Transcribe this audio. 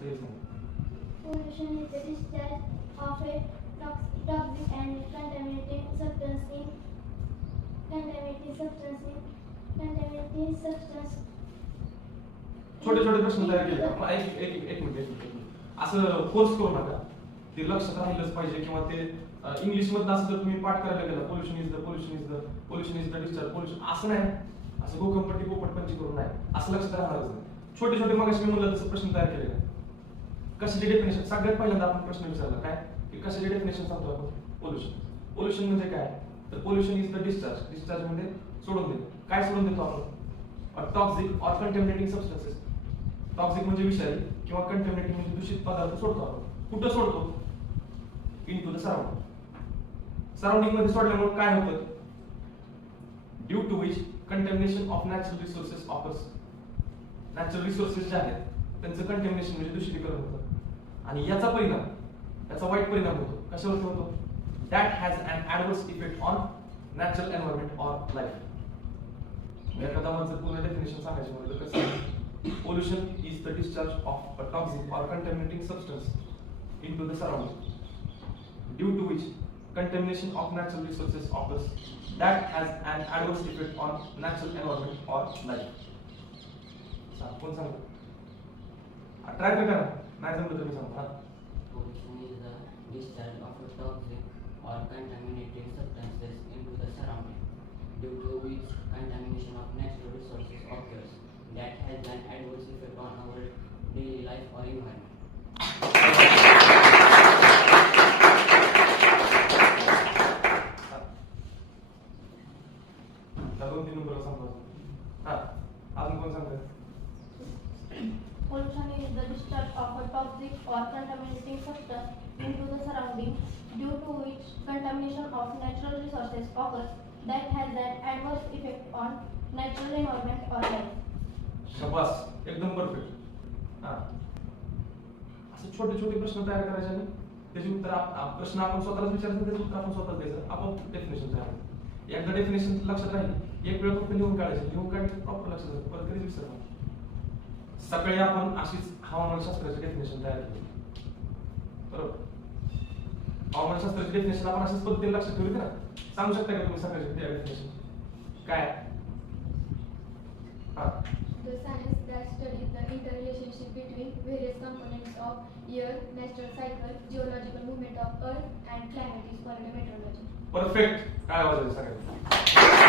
सही सांग. Pollution is the discharge of a toxic and contaminating substance in छोटे छोटे प्रश्न तयार केले आपण. एक मिनिट असं फोर्स करू नका. ते लक्षात राहिलंच पाहिजे किंवा ते इंग्लिश मधलं असं जर तुम्ही पाठ करायला गेला pollution is the discharge pollution असं नाही. असं गोकंपट्टी पोपटपंची करून नाही असं लक्षात राहणारच नाही. छोटे छोटे मगाशी मी म्हणलं तसं प्रश्न तयार केले. कशाची डेफिनेशन सगळ्यात पहिल्यांदा आपण प्रश्न विचारला काय की कशाची डेफिनेशन सांगतो आपण पोल्युशन म्हणजे काय तर पोल्युशन इज द डिस्चार्ज म्हणजे सोडून देणे. काय सोडून देतो आपण टॉक्सिक ऑर कंटॅमिनेटिंग सबस्टन्सेस. टॉक्सिक म्हणजे विषारी किंवा कंटॅमिनेटिंग म्हणजे दूषित पदार्थ सोडतो आपण. कुठं सोडतो इनटू द सराउंडिंग मध्ये सोडल्यामुळे काय होतं due to which contamination of natural resources offers. Natural resources जे आहेत त्यांचं कंटॅमिनेशन म्हणजे दूषितीकरण होतं आणि याचा वाईट परिणाम होतो. कशावर होतो that has an adverse effect on natural environment or life. एखादा माझं पूर्ण डेफिनेशन सांगायचं म्हटलं कसं pollution is the discharge of a toxic or contaminating substance into the surrounding due to which contamination of natural resources occurs that has an adverse effect on natural environment or life. कोण सांगतो try करा नाही जमलं तुम्ही सांगा. Pollution is the discharge of a toxic or contaminating substances into the surrounding, due to which contamination of natural resources occurs that has an adverse effect on our daily life or environment. दोन तीन number सांगा. हा अजून कोण सांगतं. Pollution is the discharge of a toxic or contaminating substance into the surrounding due to which contamination of natural resources occurs that has an adverse effect on natural environment or life. शाबास एकदम perfect. हा असे छोटे छोटे प्रश्न तयार करायचे आणि त्याची उत्तर प्रश्न आपण स्वतःलाच विचारायचं त्याचं उत्तर आपण स्वतःच द्यायचं. आपण डेफिनेशन तयार एकदा डेफिनेशन लक्षात राहील एक वेळ फक्त लिहून काढायचं प्रॉपर लक्षात राहील परत कधीच विसरणार. सकाळी आपण अशीच हवामानशास्त्राची डेफिनेशन तयार केली बरोबर. हवामानशास्त्राची डेफिनेशन आपण अशाच पद्धतीने लक्षात ठेवली ना. सांगू शकता का तुम्ही सकाळची डेफिनेशन काय. हा The science that studies the interrelationship between various components of air, natural cycle, geological movement of Earth, and climate is called meteorology. Perfect. काय आवाज आहे सगळ्यांना.